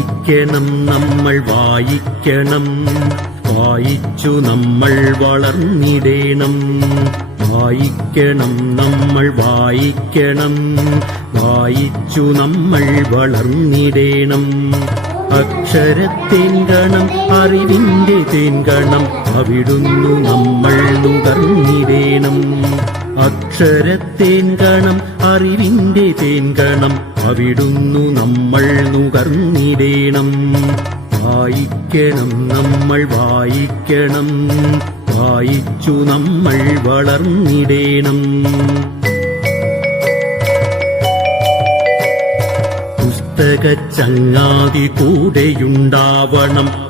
വായിക്കണം നമ്മൾ വായിക്കണം. വായിച്ചു നമ്മൾ വളർന്നിടേണം. വായിക്കണം നമ്മൾ വായിക്കണം. വായിച്ചു നമ്മൾ വളർന്നിടേണം. അക്ഷരത്തേൻകണം അറിവിന്റെ തേൻകണം അവിടുന്നു നമ്മൾ നുകർന്നിടേണം. അക്ഷരത്തേൻകണം അറിവിന്റെ തേൻകണം അവിടുന്നു നമ്മൾ നുകർന്നിടേണം. വായിക്കണം നമ്മൾ വായിക്കണം. വായിച്ചു നമ്മൾ വളർന്നിടേണം. പുസ്തക ചങ്ങാതി കൂടെയുണ്ടാവണം.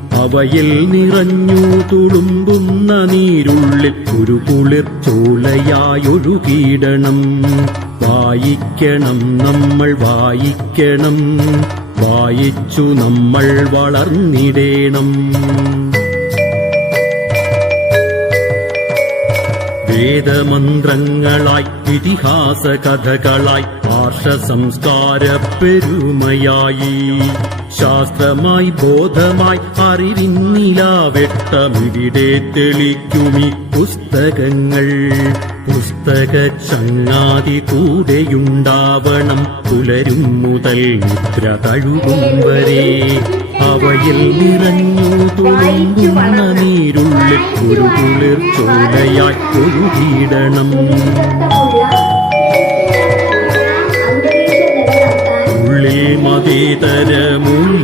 അവയിൽ നിറഞ്ഞു തുളുമ്പുന്ന നീരുള്ളിൽ ഒരു കുളിർ ചോലയായി ഒഴുകിയിടണം വായിക്കണം നമ്മൾ വായിക്കണം. വായിച്ചു നമ്മൾ വളർന്നിടേണം. വേദമന്ത്രങ്ങളായി ഇതിഹാസ കഥകളായി ആർഷ സംസ്കാര പെരുമയായി ശാസ്ത്രമായി ബോധമായി അറിവിന്നിലാവെട്ടമിവിടെ തെളിക്കുമി പുസ്തകങ്ങൾ. പുസ്തക ചങ്ങാതി കൂടെയുണ്ടാവണം. പുലരും മുതൽ നിദ്ര തഴുകും വരെ. അവയിൽ നിറഞ്ഞു തുളുമ്പുന്ന നീരുള്ളിൽ ഒരു കുളിർ ചോലയായി ഒഴുകിയിടണം. ഉള്ളിൽ മതേതര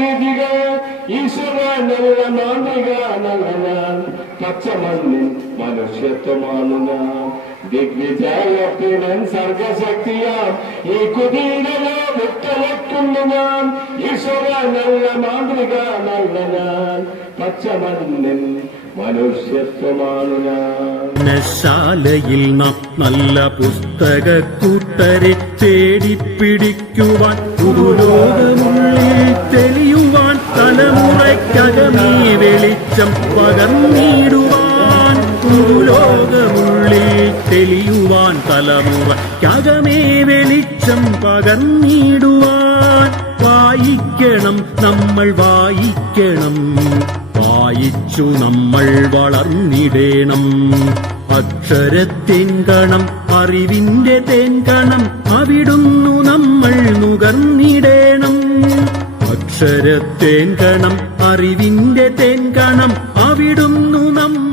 വീതികൾ ഈശ്വര നല്ല മാമിക നല്ല പച്ചമണ്ണിൻ മനുഷ്യത്വമാണ് ഞാൻ ദിഗ്വിജയത്തിനൻ സർഗശക്തിയാം ഈ കുതീരനെ വിട്ടലക്കുന്നു ഞാൻ ഈശ്വര നല്ല മാന്ത്രിക നല്ല ഞാൻ പച്ചമണ്ണിൻ മനുഷ്യത്വമാണ് നാം നല്ല പുസ്തക കൂട്ടരെ തേടിപ്പിടിക്കുവാൻ പുതുലോകമുള്ളിൽ തെളിയുവാൻ തലമുറയ്ക്കകമേ വെളിച്ചം പകർന്നിടുവാൻ പുതുലോകമുള്ളിൽ തെളിയുവാൻ തലമുറയ്ക്കകമേ വെളിച്ചം പകർന്നിടുവാൻ വായിക്കണം നമ്മൾ വായിക്കണം. വായിച്ചു നമ്മൾ വളർന്നിടേണം. അക്ഷരത്തേൻകണം അറിവിന്റെ തേൻകണം അവിടുന്നു നമ്മൾ നുകർന്നിടേണം. അക്ഷരത്തേൻകണം അറിവിന്റെ തേൻകണം അവിടുന്നു നമ്മൾ